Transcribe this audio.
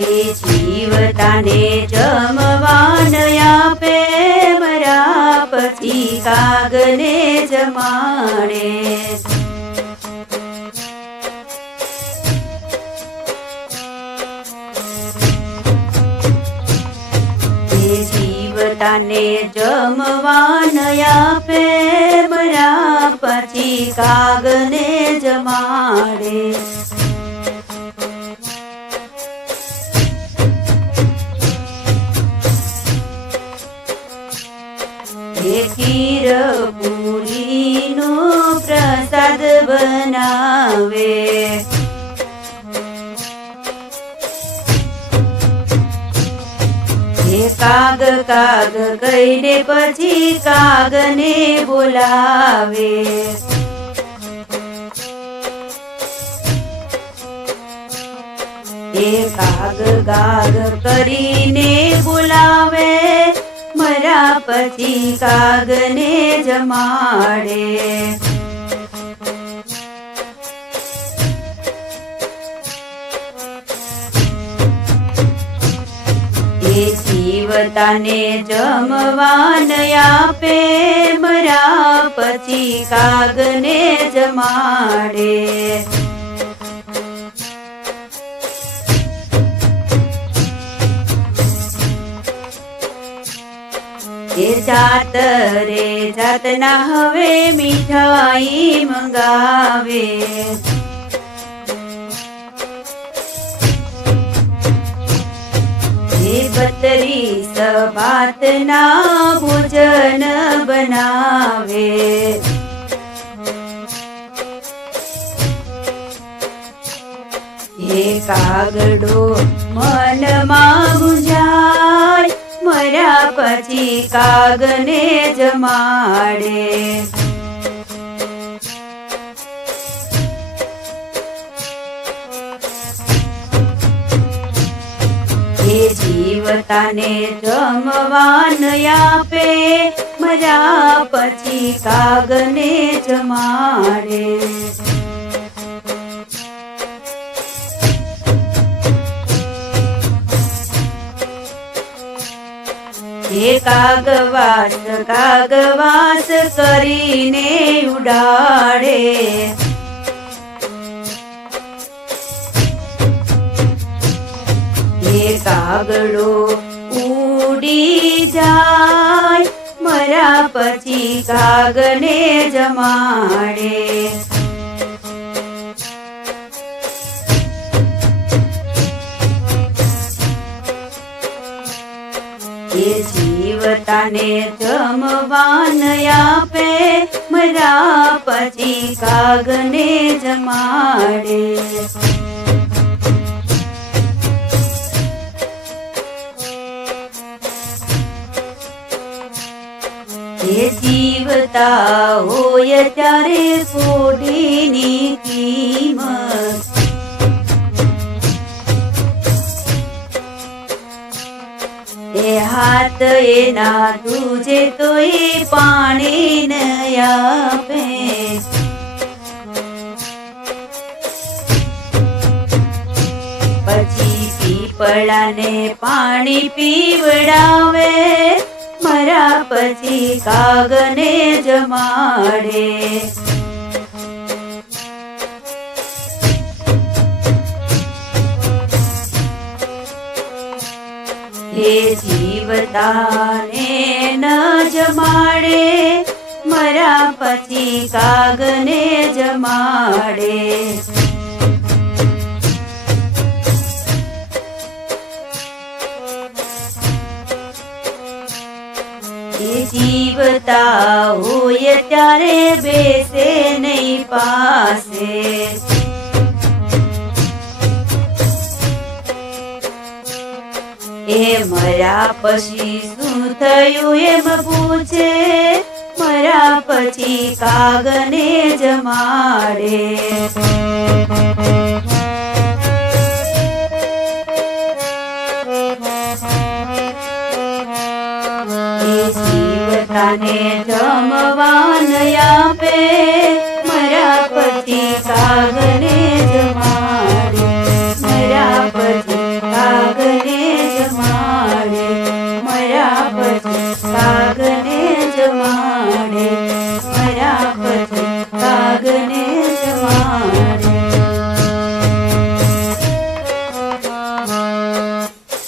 જીવતાને જમવાન આપે મરા પછી કાગને જમાણે જીવતાને જમવાન આપે મરા પછી કાગને જમાડે. ખીર પ્રસાદ બનાવે. કાગ કાગ કહીને પછી કાગને બોલાવે. એ કાગ ગાગ કરીને બોલાવે. મરા પછી કાગને જમાડે એ જીવતાને જમવાન આપે મરા પછી કાગને જમાડે એ જાત રે જાતના હવે મીઠાઈ મંગાવે. બતરી બત્રીસ ભાતના ભોજન બનાવે. એ કાગડો મનમાં મર્યા પછી કાગને જમાડે. જીવતાને જમવાન આપે મજા પછી કાગને જમાડે. એ કાગવાસ કાગવાસ કરીને ઉડાડે. એ કાગડો ઉડી જાય મરા પછી કાગને જમાડે. જીવતાને જમવાન આપે મરા પછી કાગને જમાડે. એ જીવતા હોય ત્યારે કોડીની કિંમત એ હાથ એના તુજે તો એ પાણી ન આપે. પછી પીપળાને પાણી પીવડાવે, મરા પછી કાગને જમાડે. હે જીવતાને ન જમાડે મરા પછી કાગને જમાડે. જીવતા હોય ત્યારે બેસે નહીં પાસે. મર્યા પછી શું થયું એમ પૂછે? મર્યા પછી કાગને જમાડે જીવતાને જમવાન આપે. મર્યા પછી કાગને